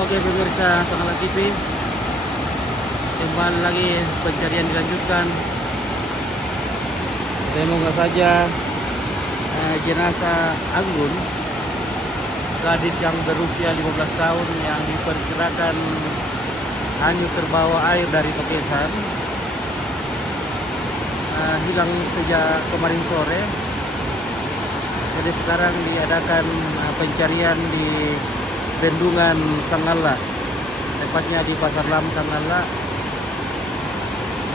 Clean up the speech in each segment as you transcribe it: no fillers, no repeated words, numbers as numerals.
Oke pemirsa Sangala TV, kembali lagi pencarian dilanjutkan. Semoga saja jenazah Anggun, gadis yang berusia 15 tahun yang diperkirakan hanyut terbawa air dari Tokesan, hilang sejak kemarin sore. Jadi sekarang diadakan pencarian di Bendungan Sangala, tepatnya di Pasar Lam Sangala.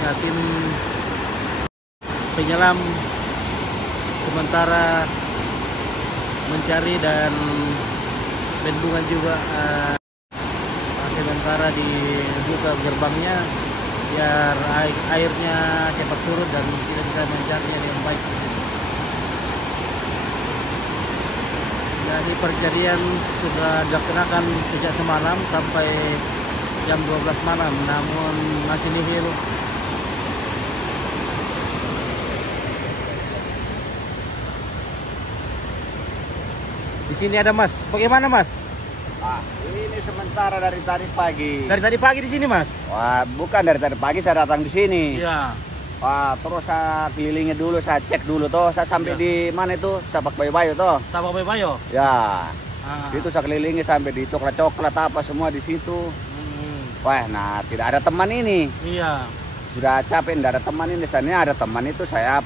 Ya, tim penyelam sementara mencari dan bendungan juga sementara dibuka gerbangnya biar airnya cepat surut dan kita bisa mencarinya dengan baik. Jadi pencarian sudah dilaksanakan sejak semalam sampai jam 12 malam, namun masih nihil. Di sini ada Mas. Bagaimana Mas? Ini sementara dari tadi pagi. Dari tadi pagi di sini Mas? Wah, bukan dari tadi pagi saya datang di sini. Iya. Wah, terus saya kelilingi dulu, saya cek dulu toh. Saya sampai di mana itu? Sabak Bayu-Bayu toh. Sabak Bayu-Bayu. Ya. Ah. Itu saya kelilingi sampai di coklat-coklat apa semua di situ. Wah, nah tidak ada teman ini. Iya. Sudah capek, tidak ada teman ini. Seandainya ada teman itu saya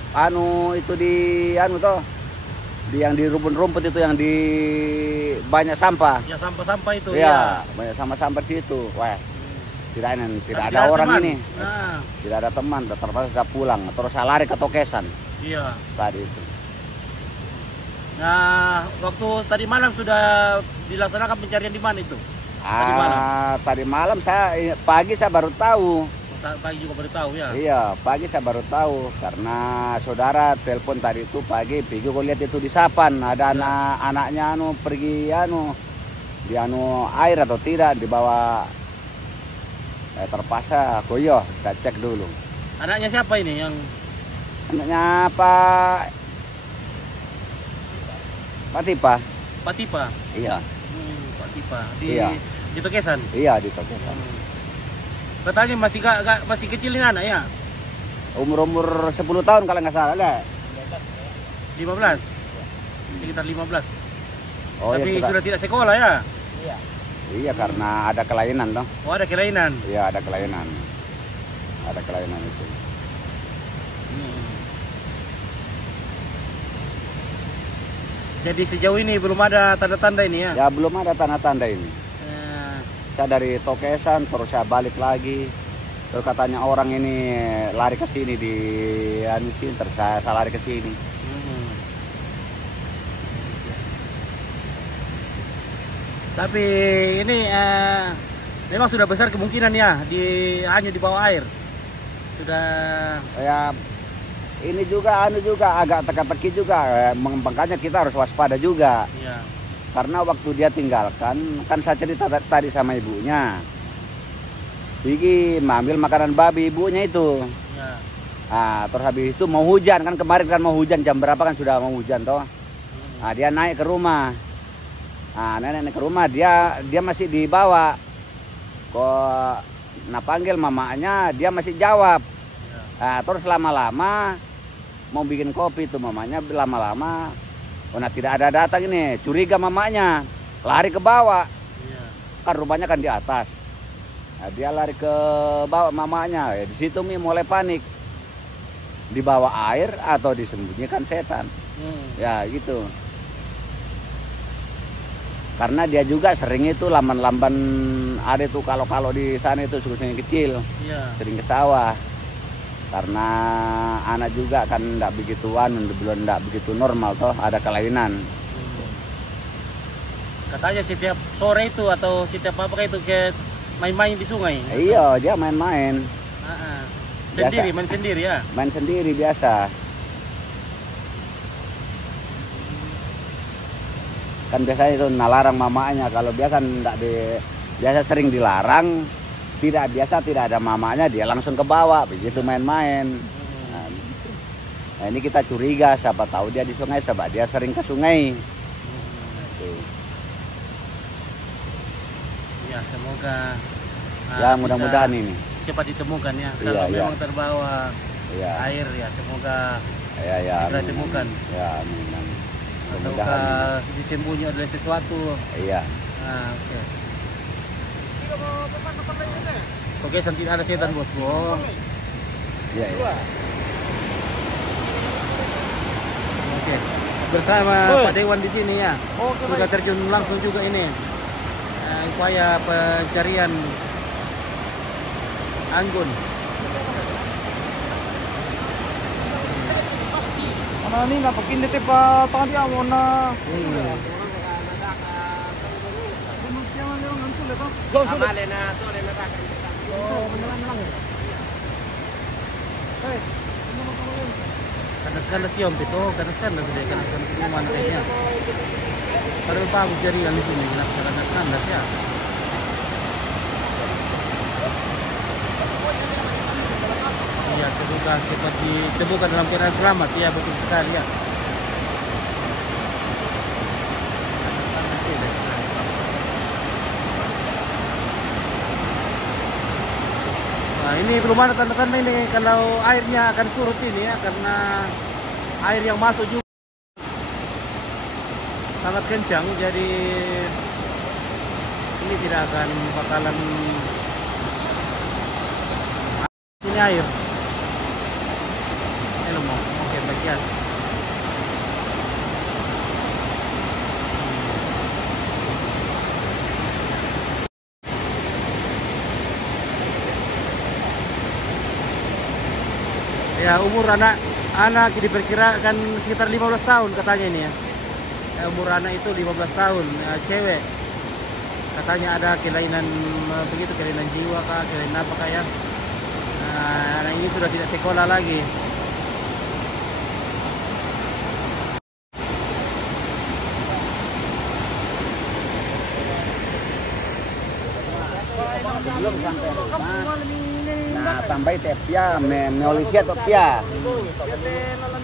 itu di toh. Yang di rumput-rumput itu yang di banyak sampah. Ya sampah-sampah itu ya. Banyak sampah-sampah di situ. Wah. Tidak ada orang teman. ini. Nah. Tidak ada teman, terpaksa saya pulang. Terus saya lari ke Tokesan. Iya. Tadi itu. Nah, waktu tadi malam sudah dilaksanakan pencarian di mana itu? Tadi malam pagi saya baru tahu. Pagi juga baru tahu ya? Iya, pagi saya baru tahu karena saudara telepon tadi itu pagi. Pergi gue lihat itu di Sapan ada anak-anaknya pergi di air atau tidak di bawah. Terpaksa koyo kita cek dulu. Anaknya siapa ini yang? Anaknya Pak Tipa. Pak Tipa. Iya. Pak Tipa di Tokesan. Iya di Tokesan. Katanya masih kecil ini anak ya? Umur 10 tahun kalau nggak salah lah. 15. Sekitar 15. Oh, tapi ya, sudah tidak sekolah ya? Iya. Iya karena ada kelainan toh. Oh ada kelainan? Iya ada kelainan. Ada kelainan itu. Jadi sejauh ini belum ada tanda-tanda ini ya? Ya belum ada tanda-tanda ini. Saya dari Tokesan terus saya balik lagi. Terus katanya orang ini lari ke sini di sini terus saya lari ke sini. Tapi ini memang sudah besar kemungkinan ya hanya di bawah air. Sudah ya ini juga agak teka-teki juga, makanya kita harus waspada juga. Iya. Karena waktu dia tinggalkan, kan saya cerita tadi sama ibunya. Pergi mengambil makanan babi ibunya itu. Iya. Nah, terus habis itu mau hujan kan kemarin kan mau hujan jam berapa kan sudah mau hujan toh. Nah, dia naik ke rumah. Nah, nenek ke rumah dia masih dibawa. Kok panggil mamanya dia masih jawab. Nah, terus lama-lama mau bikin kopi tuh mamanya lama-lama. Nah tidak ada datang ini, curiga mamanya, lari ke bawah. Kan rumahnya kan di atas. Nah, dia lari ke bawah mamanya. Di situ mulai panik. Di bawah air atau disembunyikan setan. Ya gitu. Karena dia juga sering itu lamban-lamban ada tuh kalau di sana itu sungai kecil, sering ke sawah. Karena anak juga kan tidak begituan, belum tidak begitu normal toh, ada kelainan. Katanya setiap sore itu atau setiap apa itu ke main-main di sungai? Iya, dia main-main. Sendiri, main sendiri ya? Main sendiri biasa. Kan biasanya itu nalarang mamanya, kalau biasa biasa sering dilarang, tidak ada mamanya dia langsung ke bawah begitu main-main. Nah, ini kita curiga siapa tahu dia di sungai sebab dia sering ke sungai. Ya semoga Ya bisa mudah-mudahan ini. cepat ditemukan ya. Iya, Kalau iya. memang terbawa Ya, air ya semoga ya, ya. segera Amin. ditemukan. Ya, amin. Amin. Mudah-mudahan. Ataukah disembunyi oleh sesuatu. Iya. Nah, oke. Oke, tidak ada setan bosku. Iya, iya. Oke. Bersama Pak Dewan di sini ya. Sudah terjun langsung juga ini. Upaya pencarian anggun. Ano ni napakin dito pa tangan dia mo na. Kandas-kandas yun, pito. Kandas-kandas deh. Kandas-kandas itu mana kayaknya. Padahal bagus jaringan di sini. Kenapa kandas-kandas ya? Ya, semoga cepat ditemukan dalam keadaan selamat. Ya, betul sekali ya. Kandas-kandas ini. Nah, ini belum ada tanda-tanda ini kalau airnya akan surut ini ya, karena air yang masuk juga sangat kencang, jadi ini tidak akan bakalan ini air. Ini mau, oke bagian. Ya, umur anak diperkirakan sekitar 15 tahun katanya ini ya. Umur anak itu 15 tahun, cewek. Katanya ada kelainan begitu, kelainan jiwa kah, kelainan apa kah ya. Anak ini sudah tidak sekolah lagi. Belum sampai rumah. Nah, tambah tepia, meolisia topia.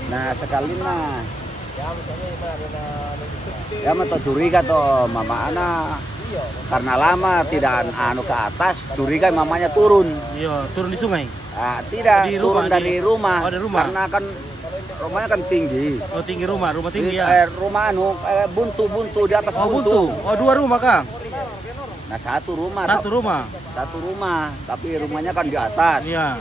Nah, sekali nah. Ya mata curiga toh mama ana karena lama tidak anu ke atas, curiga mamanya turun. Iya, turun di sungai. Tidak, Di turun rumah, dari rumah. Oh, dari rumah. Karena kan rumahnya kan tinggi. Oh, tinggi rumah tinggi ya. Rumah anu buntu di atas Oh, buntu. Oh, 2 rumah kah? Nah, satu rumah. Satu rumah, tapi rumahnya kan di atas. Iya.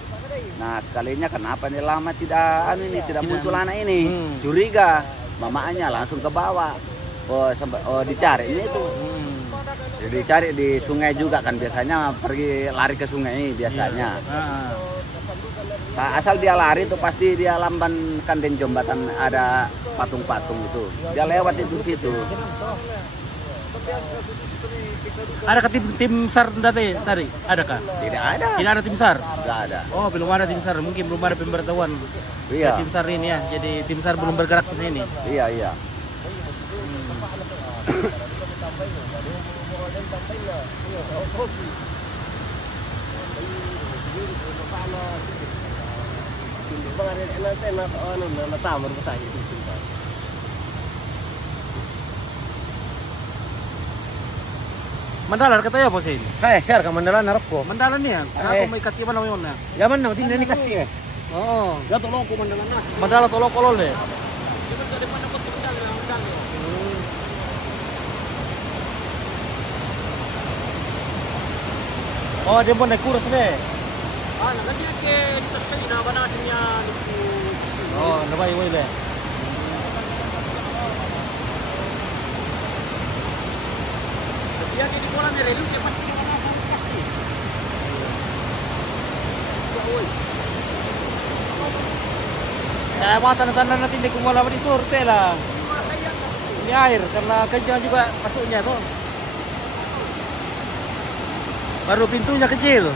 Nah, sekalinya kenapa nih lama tidak muncul anak ini? Curiga, mamanya langsung ke bawah. Dicari ini tuh. Jadi dicari di sungai juga kan biasanya pergi lari ke sungai biasanya. Nah, asal dia lari tuh pasti dia lamban kan di jembatan ada patung-patung itu. Dia lewat itu situ. Ada tim SAR tadi? Adakah? Tidak ada. Tidak ada tim SAR? Tidak ada. Oh, belum ada tim SAR. Mungkin belum ada pemberitahuan. Iya. Tim SAR ini ya. Jadi tim SAR belum bergerak ke sini. Iya, iya. Mandalan katanya apa sih? Share ka mandalan harap ko. Mandalan niya. Ako may kasi man yun na. Yaman na din ni kasi eh. Oo. Gato lo ko mandalan na. Mandala tolong kolol deh. Oh, dia mau naik kurus deh. Nanti ke dito sa ina banasin niya dito. Oh, nabay-way deh. Dia di bola ni relu ke pasti banasan kasi. Ya, mga tanda-tanda natin hindi kung wala pa di sorte lah. Ini air karena kencang juga masuknya tuh. Baru pintunya kecil.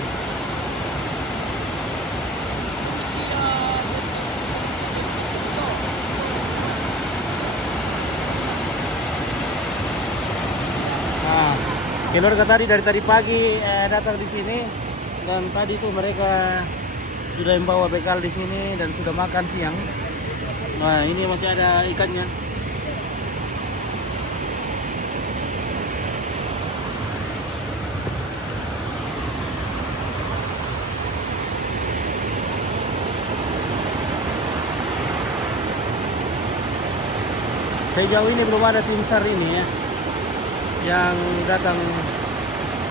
Nah, keluarga tadi dari tadi pagi datang di sini dan tadi tuh mereka sudah membawa bekal di sini dan sudah makan siang. Nah, ini masih ada ikannya. Sejauh ini belum ada tim SAR ini ya yang datang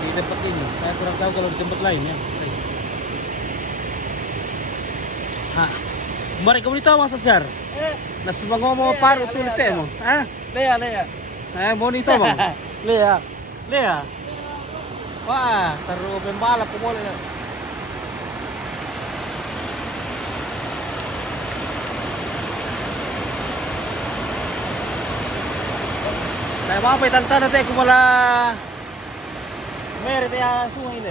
di tempat ini. Saya kurang tahu kalau di tempat lain ya, guys. Mari kamu tahu Mas Asgar. Nah, semua ngomong paru tuh temo. Hah? Lea. Mau nito bang? Lea. Wah, taruh pembalap ko boleh. Nah, apa yang tanta nanti aku malah merit ya semua ini.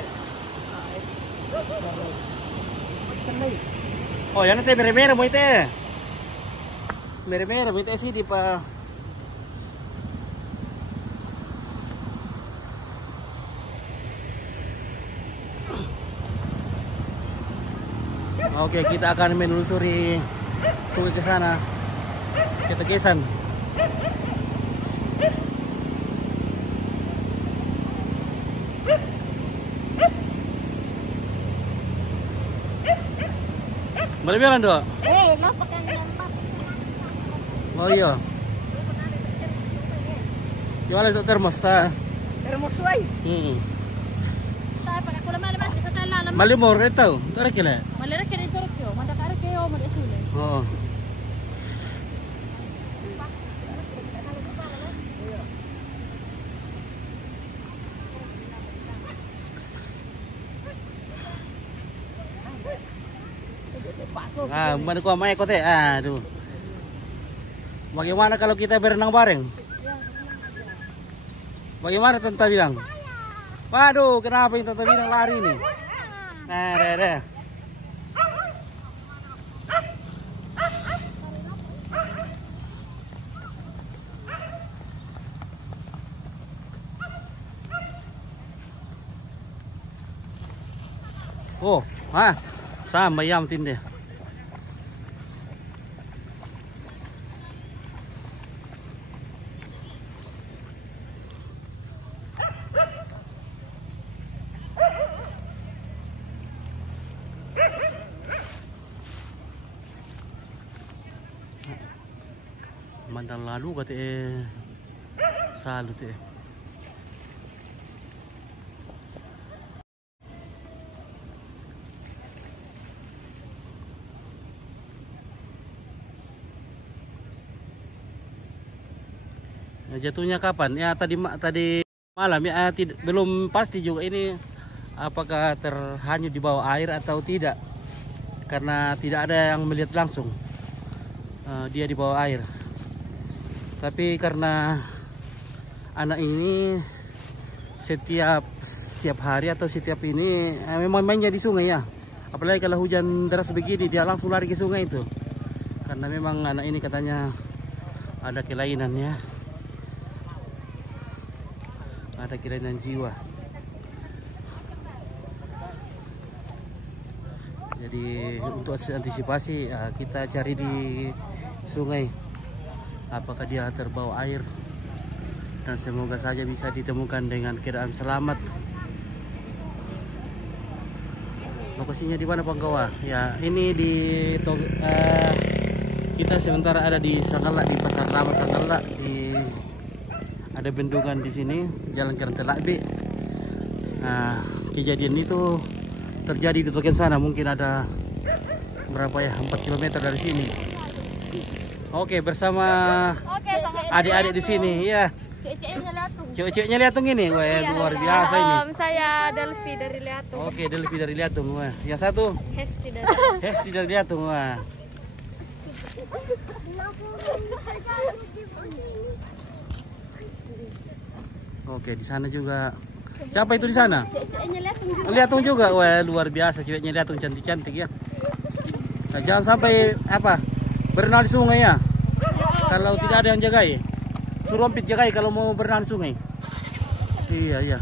Oh, yan nanti mere-mere mo ite. Mere-mere mo ite sih di pa. Oke, kita akan menelusuri sungai ke sana. Kita kesan. Malabilan do? Napakan lambat. Oh iya. Jualan itu termos ta. Termos way. Saya pada kula malaman sa kala. Malimor ito. Tara kila. Malera kini turok yo. Mandakar kayo mo isule. Oo. Mana ko may kote. Aduh. Bagaimana kalau kita berenang bareng? Bagaimana Tante bilang? Waduh, kenapa ini Tante bilang lari nih? Nah, ada. Oh, sama yam tinde. Mandang lalu kata salut jatuhnya kapan? Ya tadi malam ya, belum pasti juga ini apakah terhanyut di bawah air atau tidak, karena tidak ada yang melihat langsung dia di bawah air. Tapi karena anak ini setiap hari atau setiap ini memang mainnya di sungai ya, apalagi kalau hujan deras begini dia langsung lari ke sungai itu, karena memang anak ini katanya ada kelainan ya. Ada kelainan jiwa. Jadi untuk antisipasi kita cari di sungai apakah dia terbawa air, dan semoga saja bisa ditemukan dengan keadaan selamat. Lokasinya di mana Panggawa? Ya, ini di kita sementara ada di Sanggala, di Pasar Lama Sanggala, ada bendungan di sini, Jalan Kertelakbe. Nah, kejadian itu terjadi di bagian sana, mungkin ada berapa ya, 4 km dari sini. Oke, bersama adik-adik di sini, ya. Cewek-ceweknya Liatung ini, wah luar biasa ini. Saya Delvi dari Liatung. Oke, Delvi dari Liatung, wah. Yang satu? Hesti dari Liatung, wah. Oke, di sana juga. Siapa itu di sana? Liatung juga. Wah, luar biasa ceweknya Liatung, cantik-cantik ya. Nah, jangan sampai berenang di sungai ya. Kalau tidak ada yang jagai. Suruh ompit jagai kalau mau berenang di sungai. Iya. Iya.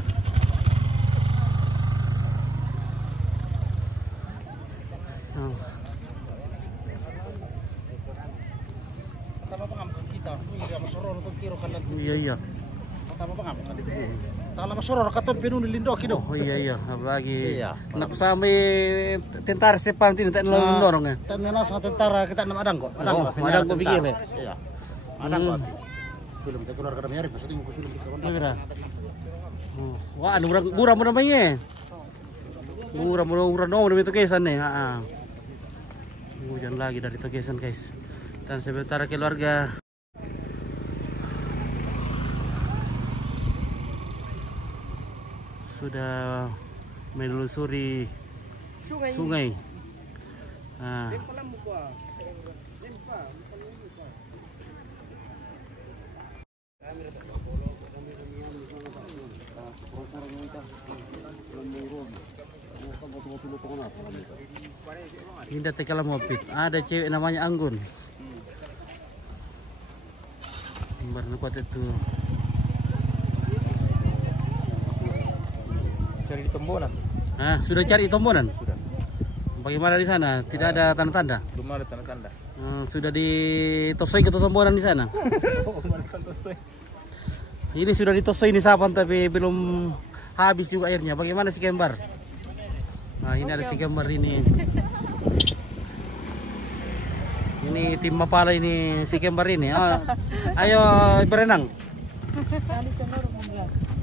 Kalau masoror katon pinun lindok itu. Oh iya, apalagi nak sampai tentara sepan tin tak lorong ya. Tentara kita nama adang kok. Adang kok pikir le. Iya. Adang kok. Sulim kita keluar kada mayari pasti ngku sulim kita kontak. Kira. Wah, anu buram namanya. Buram dong dari Togesan nih. Hujan lagi dari Togesan guys. Dan sebentar keluarga sudah menelusuri sungai. Indah tekala mopit. Ada cewek namanya Anggun. Baru kuat itu. Cari di Tombonan. Sudah cari Tombonan? Sudah. Bagaimana di sana? Tidak ada tanda-tanda? Belum ada tanda-tanda. Sudah ditosoi ke Tombonan di sana? Ini sudah ditosoi ini sapan tapi belum habis juga airnya. Bagaimana si Kembar? Nah, ini ada si Kembar ini. Ini tim Mapala ini si Kembar ini. Ayo berenang.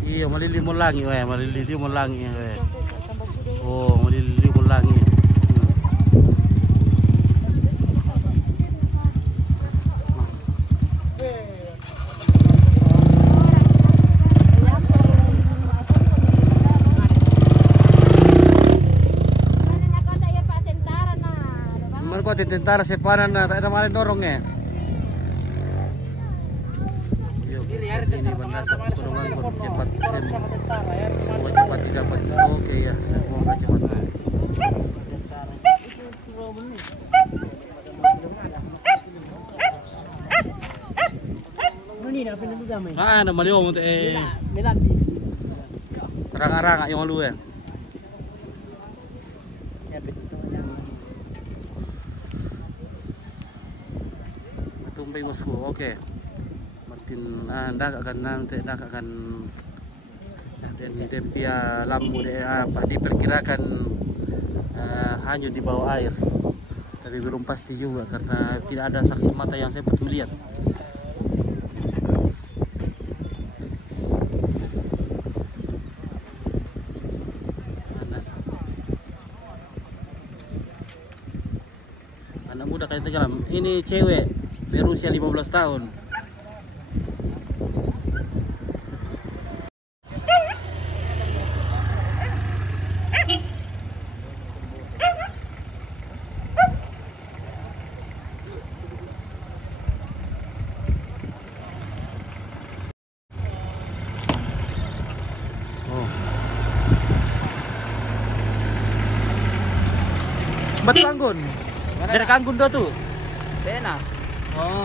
Iya, malilimon langi, malilimon langi. Oh, malilimon langi. Tentara sepanan na tak ada malin dorongnya. Yuk, ini benar pertolongan cepat semua cepat didapat. Oke ya, semoga cepat. Nama dia mau ranga-ranga yang lu ya. Tumbay bosku, oke. Martin anda akan dan dempia lampu diperkirakan hanyut di bawah air, tapi belum pasti juga karena tidak ada saksi mata yang sempat melihat. Anak muda kayak Tegalam, ini cewek berusia 15 tahun. Betul Anggun. Dari Anggun do tuh. Dena. Oh.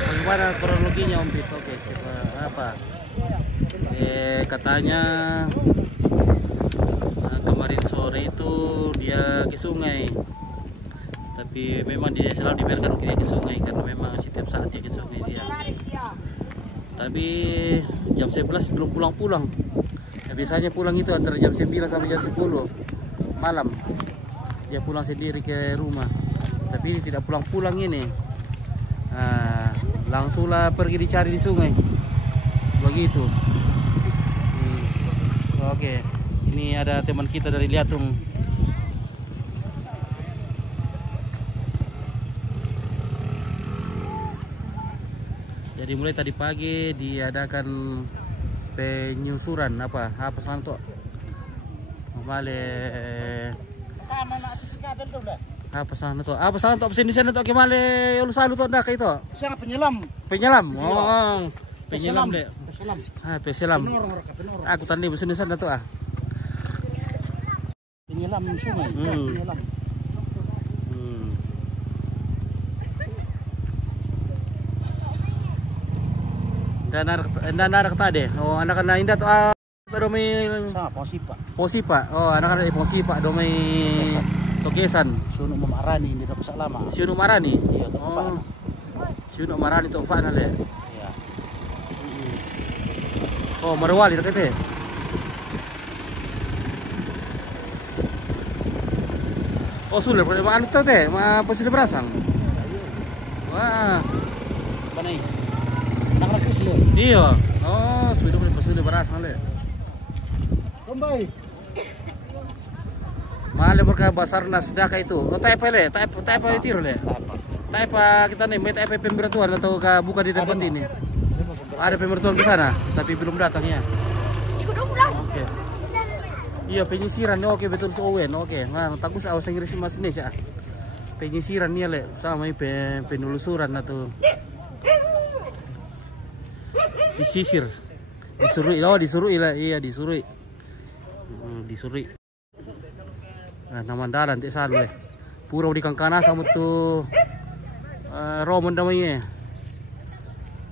Bagaimana kronologinya Om Pit? Oke, apa? Katanya kemarin sore itu dia ke sungai. Tapi memang dia selalu dibiarkan dia ke sungai karena memang setiap saat dia ke sungai dia. Tapi jam 11 belum pulang-pulang. Biasanya pulang itu antara jam 9 sampai jam 10 malam. Dia pulang sendiri ke rumah. Tapi ini tidak pulang-pulang ini. Langsunglah pergi dicari di sungai. Begitu. Oke. Ini ada teman kita dari Liatung. Jadi mulai tadi pagi diadakan penyusuran apa santo male apa santo pesan di sana tuh kemale ulu salu tuh dah kayak itu Siapa penyelam penyelam deh peselam aku tadi pesan di sana tuh penyelam sungai penyelam. Dan anak tadi, oh anak-anak indah tuh domi Posipa, oh anak-anak di Posipa domi Togesan. Sunu Marani ini dah besar lama. Sunu Marani, iya tuh Pak. Sunu Marani tuh Pak nale. Iya. Oh Marwali dekat deh. Oh sudah, anu tuh teh, pasir berasang. Wah, Mana ini? Anak-anak kecil. iya. Oh, sudah boleh pasir berasang le. Kembali. Male berkah Basarnas daka itu. Oh, taipa le, taipa tiro le. Taipa kita nih, met taipa pemberituan atau buka di tempat ini. Ada pemberituan ke sana, tapi belum datang ya. Oke. Iya penyisiran, oke betul Owen, oke. Nah, takus awas Inggris Mas Indonesia. Penyisiran nih le, sama penelusuran atau disisir, disurui, oh disurui lah, iya disurui, disurui. Nah, nama dalan tak salah le. Pura di Kangkana sama tuh Roman namanya.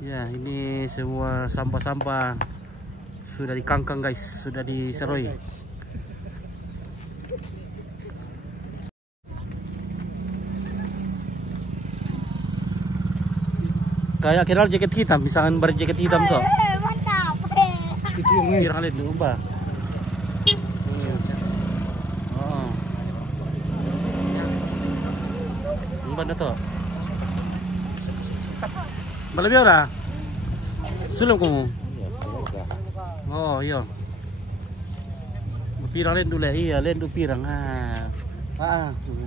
Ya, ini semua sampah-sampah sudah dikangkang guys, sudah diseroi. Kayak kenal jaket hitam, misalkan berjaket hitam tuh. Mantap. Itu yang viral itu, Mbak. Oh. Mbak na to. Balabyo na. Sulong ko mo. Oh, iya. Pirang len dulu iya, len du pirang.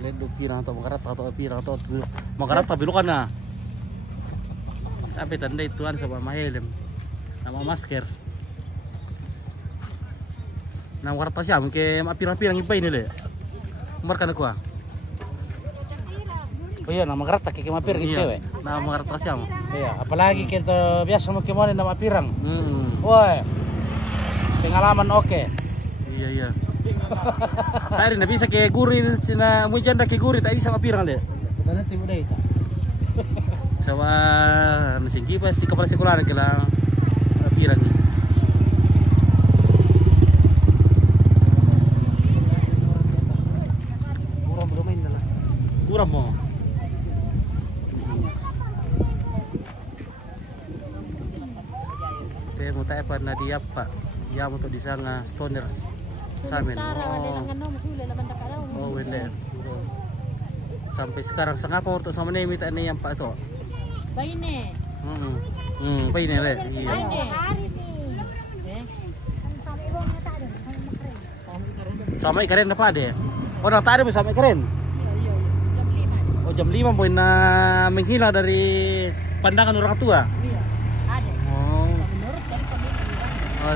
Len du pirang to makarata to pirang to. Makarata bilukan na. Tapi tanda ituan sama mahelem. Nama masker. Nama makarata siya mungkin pirang-pirang iba ini le. Markan aku. Oh iya, nama kereta kayak mapir ke cewek. Nama makarata siya mo. Iya, apalagi kita biasa mau kemana nama pirang. Woi, pengalaman oke. Iya. Tadi na bisa ke guri na mo janda ke guri tak bisa mapirang le. Kita nanti udah itu. Sama nasingki pa si kepala sekolah kala pirang ni. Kurang belum main lah. Kurang mo. Temo tayo pa na di apa. Ya mo to di sana stoner samen. Oh, wende. Sampai sekarang sangapa orto sama nemi tak ne yang pak to. Baine. Paine le. Iya. Baine. Sama ikaren apa deh? Oh, nak tadi sama ikaren. Oh, jam 5 poin na menghilang dari pandangan orang tua. Iya, ada. Oh.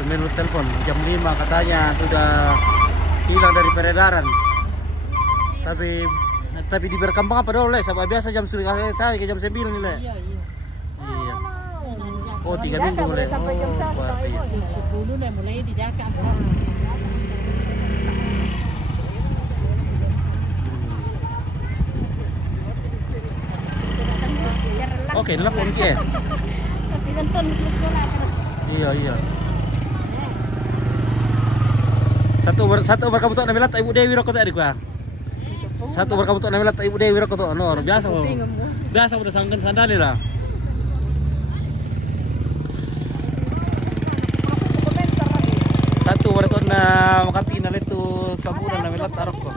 Menurut telepon jam 5 katanya sudah hilang dari peredaran. Tapi di Berkambang apa dulu le? Sampai biasa jam sudah saya ke jam 9 nih le. Iya. Iya. Oh, 3 minggu le. Oh, iya. 10 le mulai dijaga. Oke, nelpon ki. Tapi nonton di sekolah terus. Iya. Satu berkamu to namelat Ibu Dewi rokok tadi gua. Satu berkamu to namelat Ibu Dewi rokok to. No, biasa mo. Biasa mo sangkan sandali lah. Satu berkamu na makati na letu sabunan namelat arok ko.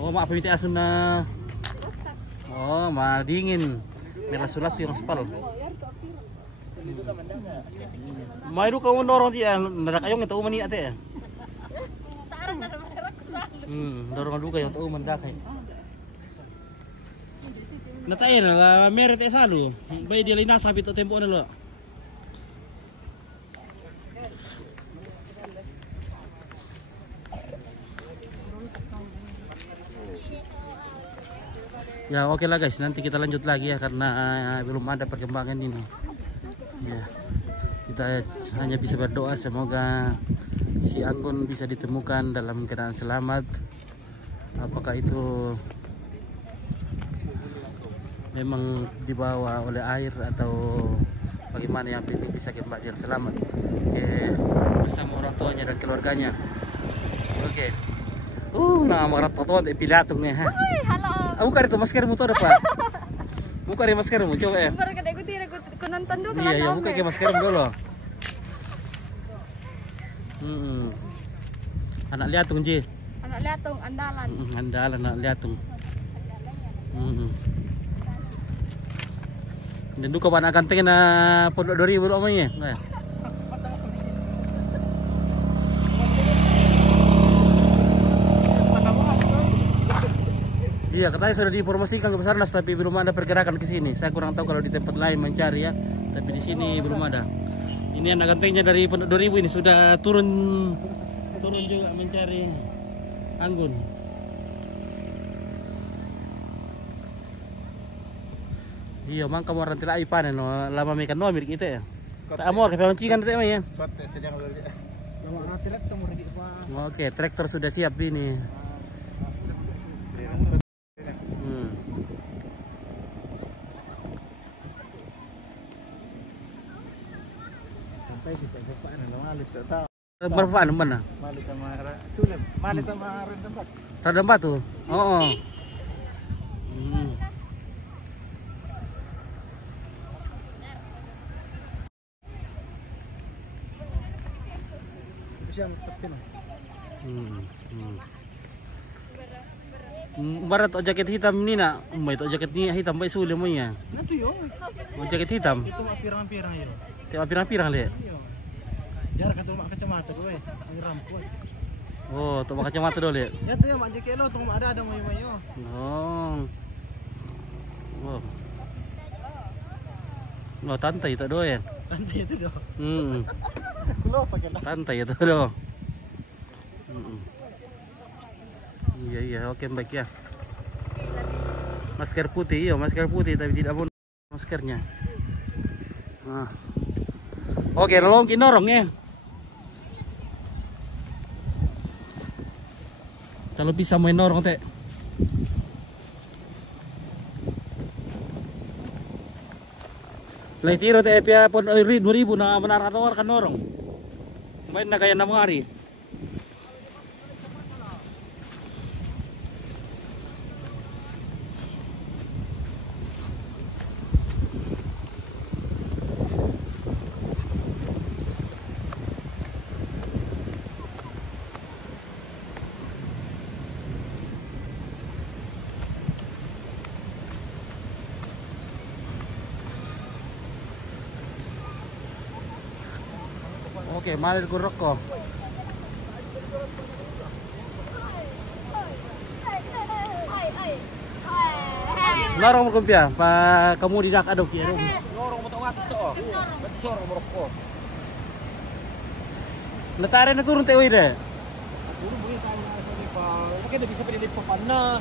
Oh, maaf pamiti asun na. Oh, madingin. Melas-ulas yung aspal. Mayro ka dorong dia, narakayong ito umani ate. Dorong duga yung ito umandakay. Natayin na meron tayo salo. Bay di lay nasabit o tempo na lo. Ya oke lah guys, nanti kita lanjut lagi ya karena belum ada perkembangan ini. Ya, kita hanya bisa berdoa semoga si Anggun bisa ditemukan dalam keadaan selamat. Apakah itu memang dibawa oleh air atau bagaimana, yang penting bisa kembali yang selamat. Oke, bersama orang tuanya dan keluarganya. Oke. Nah, marat patuan epilatum nih, ha. Halo. Buka itu masker mu tuh ada pak. Buka deh masker mu, coba ya. Baru kada aku nonton dulu. Iya, buka ke masker dulu. Anak liatung Ji. Anak liatung andalan. Andalan anak liatung. Dan duka anak ganteng na pondok 2000 lo amanya. Iya, katanya sudah diinformasikan ke Basarnas tapi belum ada pergerakan ke sini. Saya kurang tahu kalau di tempat lain mencari ya, tapi di sini belum ada. Ini anak gantengnya dari Pondok 2000 ini sudah turun juga mencari anggun. Iya, mang kamu orang tidak panen no, lama mekan no milik itu ya. Tak amor ke pemancingan itu ya. Kote sedang lagi. Lama tilat kamu ready apa? Oke, traktor sudah siap ini. Berapa mana? Mali tamara. Sulem. Mali tamara tempat. Radam batu. Oh. Barat o jaket hitam ni nak. May to jaket ni hitam bay suli mo niya. Nato yo. O jaket hitam. Ito mapirang-pirang yo. Tiap pirang-pirang le. Jar ka tuma kacamata do eh. Ang rampo. Oh, to kacamata do le. Ya to yo mak jaket lo tong ada mo yo. Oh. Oh. No, tantay ito do yan. Tante itu do. Lo pakai dah. Tantay ito do. Iya, oke baik ya. Masker putih, iya masker putih tapi tidak mau maskernya. Nah. Oke, nolong kinorong ya. Kalau bisa main norong teh. Lai tiro teh pia pon 2000 na benar atau kan norong. Main na kaya 6 hari. Oke, malir gurok ko. Lorong mo kumpya, pa kamu di dak adok ya. Lorong mo tawat to. Sorong mo ko. Letare na turun teh de. Turun buri sa ni pa. Bakit na bisa pinili pa na.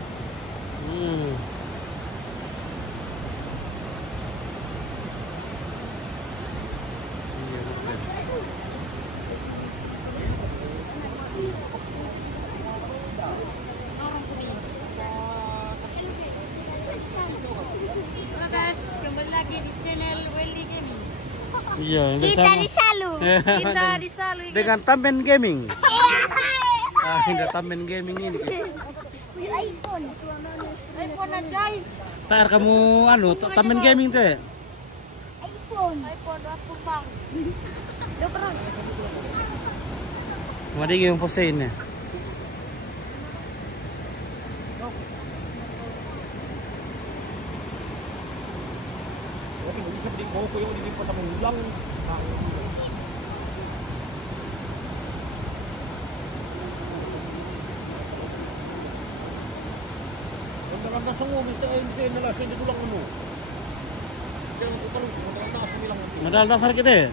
Kembali lagi di channel Welly Gaming. Iya, Kita di Salu. Kita di Salu. Dengan Tamben Gaming. Hindi Tamben Gaming ini. iPhone. iPhone aja. Tar kamu anu Tamben Gaming teh. iPhone aku bang. Dokter. Madi yung posein niya. Oke, bisa beli koko yang di kota mengulang. Dalam nasa mo, bisa nila sa dulang ano. Madal dasar kita ya?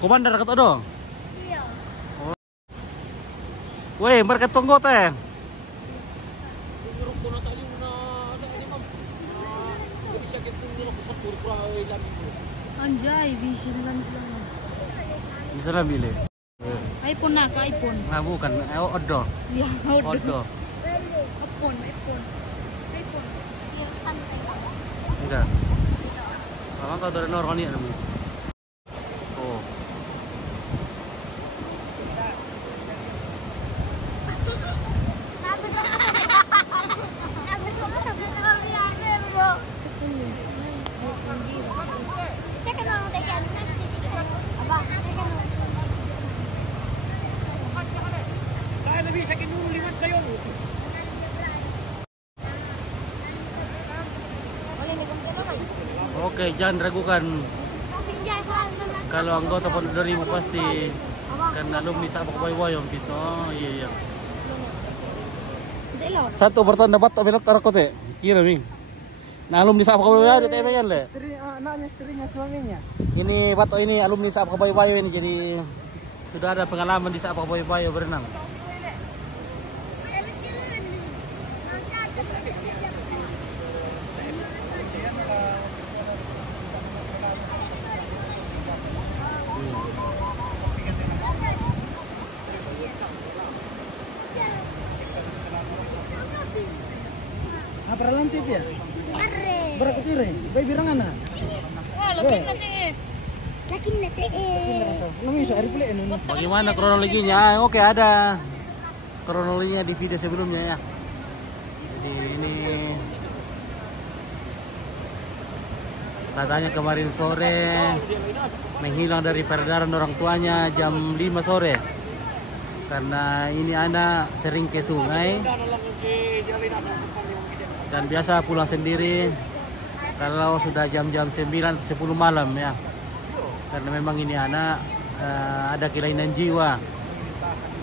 Komandar kata do? Iya. Weh, mereka tunggu teh. Anjay, bisa lang. Bisa lah beli. iPhone na, iPhone. Nah bukan, Odo. Ya, Odo. iPhone. iPhone. Enggak. Kalau kau dari normal ni namanya. Oh. Oke, jangan ragukan. Kalau anggota Pondok Darimu pasti kan alumni Sabak Boy-Boy om Pito. Oh, iya. Satu bertahun dapat belok taruh kote. Kira Ming. Nah, alumni Sabak Boy-Boy ada temennya le. Anaknya, istrinya, suaminya. Ini Bato ini alumni Sabak Boy-Boy ini jadi sudah ada pengalaman di Sabak Boy-Boy berenang. Apa lantai dia? Berapa tire? Bayi birangan na? Wah, lebih nanti. Lakin na Bisa hari pula ini. Bagaimana kronologinya? Oke, ada kronologinya di video sebelumnya ya. Jadi ini katanya kemarin sore menghilang dari peredaran orang tuanya jam 5 sore. Karena ini anak sering ke sungai dan biasa pulang sendiri kalau sudah jam-jam 9 10 malam ya. Karena memang ini anak ada kelainan jiwa.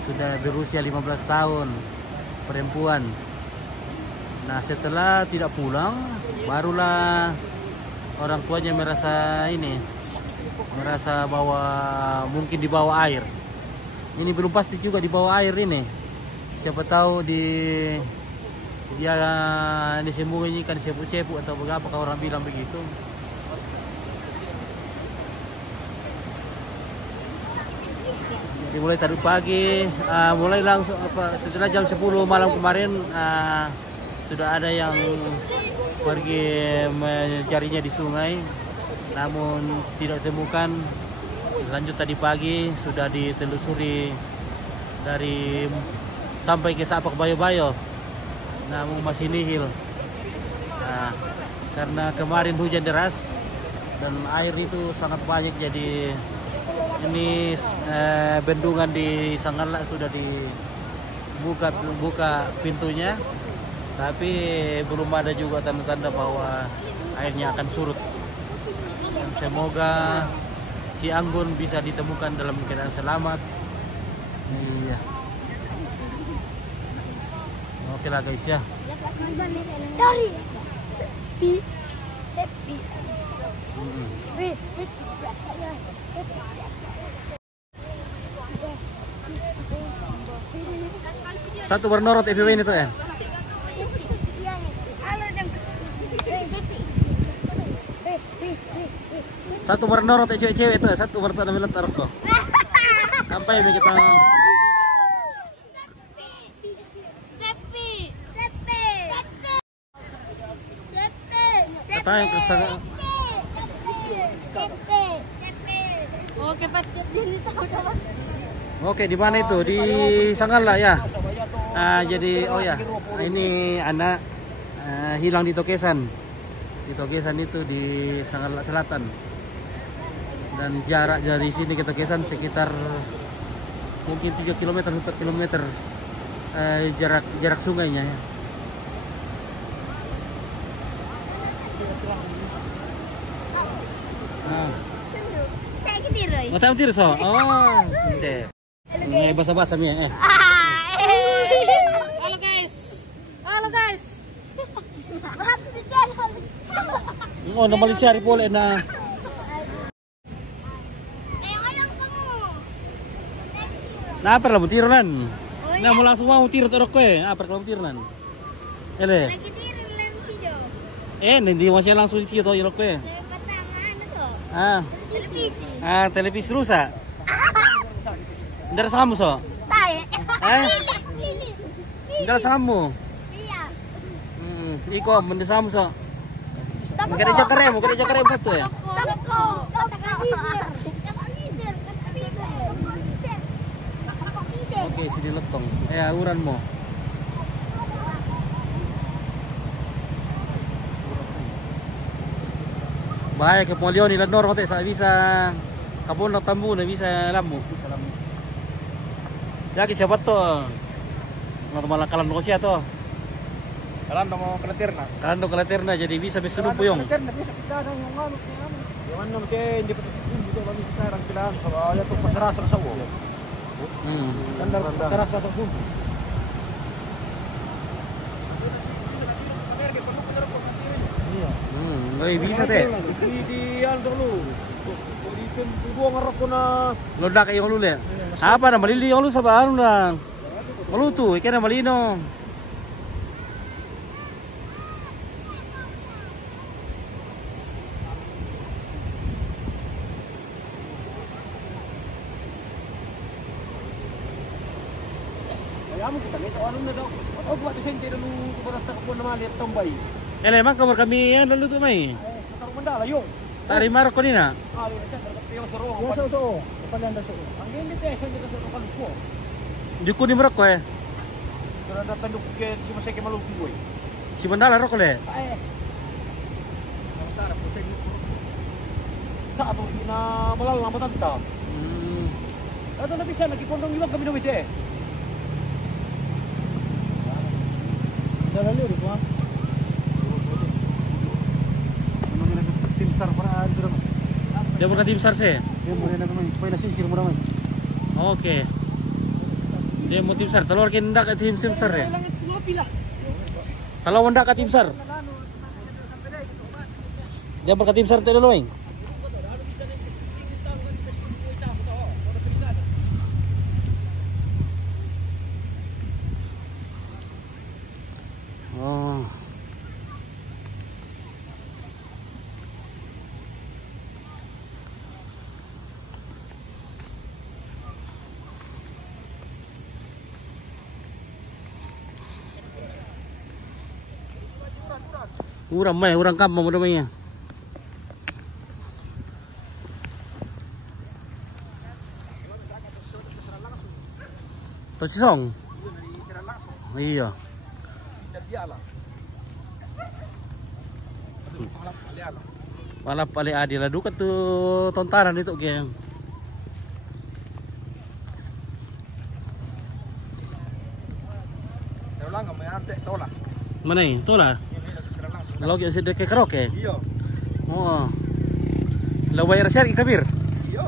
Sudah berusia 15 tahun, perempuan. Nah, setelah tidak pulang barulah orang tuanya merasa bahwa mungkin di bawah air. Ini belum pasti juga di bawah air ini. Siapa tahu dia disembunyikan cepu-cepu atau beberapa orang bilang begitu. Jadi mulai tadi pagi, mulai langsung setelah jam 10 malam kemarin sudah ada yang pergi mencarinya di sungai, namun tidak ditemukan. Lanjut tadi pagi sudah ditelusuri sampai ke Sabak Bayo-Bayo, namun masih nihil. Nah, karena kemarin hujan deras dan air itu sangat banyak, jadi ini bendungan di Sanggala sudah dibuka pintunya, tapi belum ada juga tanda-tanda bahwa airnya akan surut. Dan semoga si Anggun bisa ditemukan dalam keadaan selamat. Iya. Oke lah guys ya. Satu bernorot FPW ini tuh ya. Satu bernorot cewek-cewek itu, satu bertahan milat tarko. Sampai kita katanya kesana. Oke, pasti ini tahu dah. Oke, di mana itu? Di Sanggala ya. Jadi ini anak hilang di Tokesan. Di Tokesan itu di Sanggala Selatan. Dan jarak dari sini ke Tokesan sekitar mungkin 3 km 4 km jarak sungainya ya. Mau tahu tir so? Oh, inte. Ngai basa-basa mi eh. Halo guys. Halo guys. Oh, na Malaysia ri pole na. Nah, apa lah tirunan? Nah, mau langsung mau tir terok eh. Apa kalau tirunan? Ele. Lagi tiru lang video. Hindi masih langsung dito irok eh. Pertama ano to? Televisi. Televisi rusa. Ndara sa kamo so? Tayo. Lili. Ndara sa kamo. Iya. Iko mende sa kamo so. Magkano kare satu ya? Toko. Oke, sini letong. Uran mo. Bahaya ke polio ni landor kote sa bisa kabon na tambu na bisa lamu. Jadi siapa to? Ngat malakalan ko siya to. Kalando mo kalaterna. Kalando kalaterna jadi bisa besulong puyong. Kalaterna bisa kita nang yung ano. Yung ano hindi pa dito kami sekarang kailangan saaya to pasaras sa sawo. Standar pasaras sa sawo. Oy, bisa teh. Di ano dulu. Di buang arok ko na. Loda kayo yung lule. Apa na malili yung lule sa baano na. Maluto, ikan na malino. Kaya mo kita ngito ano na daw. O buat sente dulu buat tak po na malit tambay. Emang kamar kami yan lalu tu may. Tarong mandala yung. Tari marok ko nina. Ali na yung soro. Yung soro. Kapalian da soro. Ang hindi te hindi ka soro kalpo. Juko ni marok ko eh. Kaya natandok ke si masay ke malugi boy. Si mandala rok le. Ay. Tara po tayo. Sa ato na malal na matanta. Ato na bisa nagkikondong iwag kami dawit eh. Dalalo rin ko. Tim SAR para ada naman. Dia bukan tim SAR sih. Dia mo rin naman. Pwede sisir mo naman. Oke. Dia mau tim SAR. Telur kena ke tim SAR ya. Kalau ndak ke tim SAR. Dia berkat tim SAR tadi loing. Oh. Urang kampung namanya. Tosisong. Iya. Balap ali adil duka tuh tontaran itu geng. Mana ini? Tola. Logi sedek ke karaoke. Iya. Oh. Lawai rasyad ki kabir. Iya.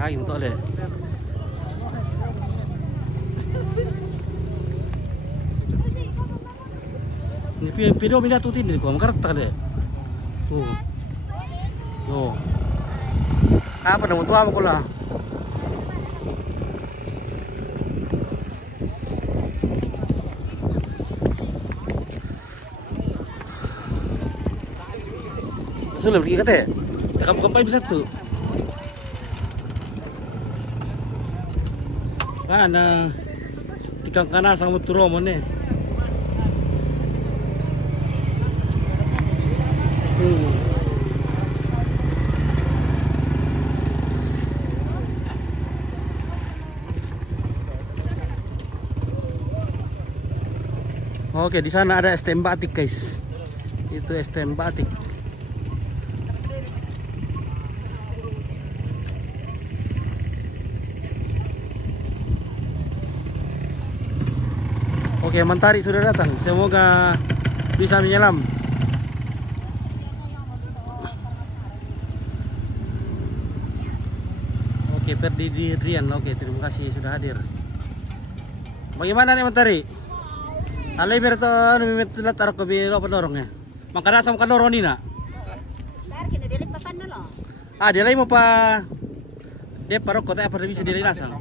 Ay, untuk le. Ni video mina tutin ni ko, makarta le. Tuh. Tuh. Apa nama tua mo ko la? Sudah pergi kata? Tak kampai bisa tu. Kana tikang kana sang muturo mo ne. Oke, di sana ada STM batik, guys. Itu STM batik. Oke, Mentari sudah datang. Semoga bisa menyelam. Oke, Ferdi Rian. Oke, terima kasih sudah hadir. Bagaimana nih Mentari? Alay berto mimit taruh ke biro pendorongnya. Makanya sama kan dorong Nina. Ah, dia lagi mau pa. Dia parok kota apa bisa dia nasang.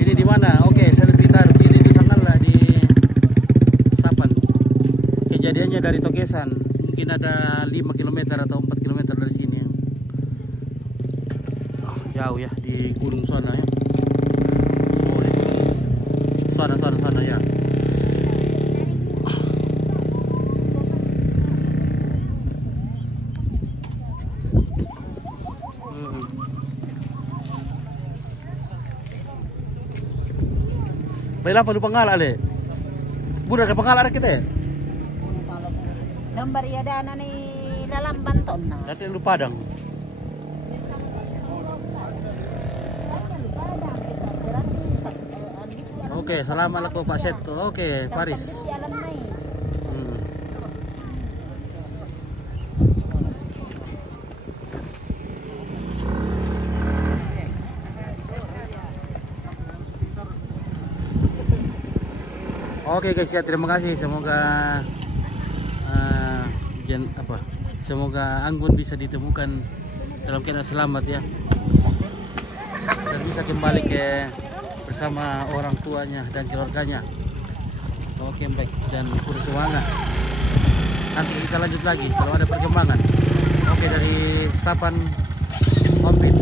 Ini di mana? Oke, Selvitar. Ini di sana lah di Sapan. Kejadiannya dari Togesan. Mungkin ada 5 km atau 4 km dari sini. Jauh ya di gunung sana ya. Oh, di gunung sana ya. Baiklah apa lupa ngalah le. Budak ke pengalar kita. Gambar ya dana ni dalam banton na. Dati lu Padang. Oke, selamat aku Pak Seto. Oke, Paris. Oke guys ya, terima kasih. Semoga semoga Anggun bisa ditemukan dalam keadaan selamat ya, dan bisa kembali bersama orang tuanya dan keluarganya. Oke baik, dan terus semangat. Nanti kita lanjut lagi kalau ada perkembangan. Oke, dari Sapan Opit.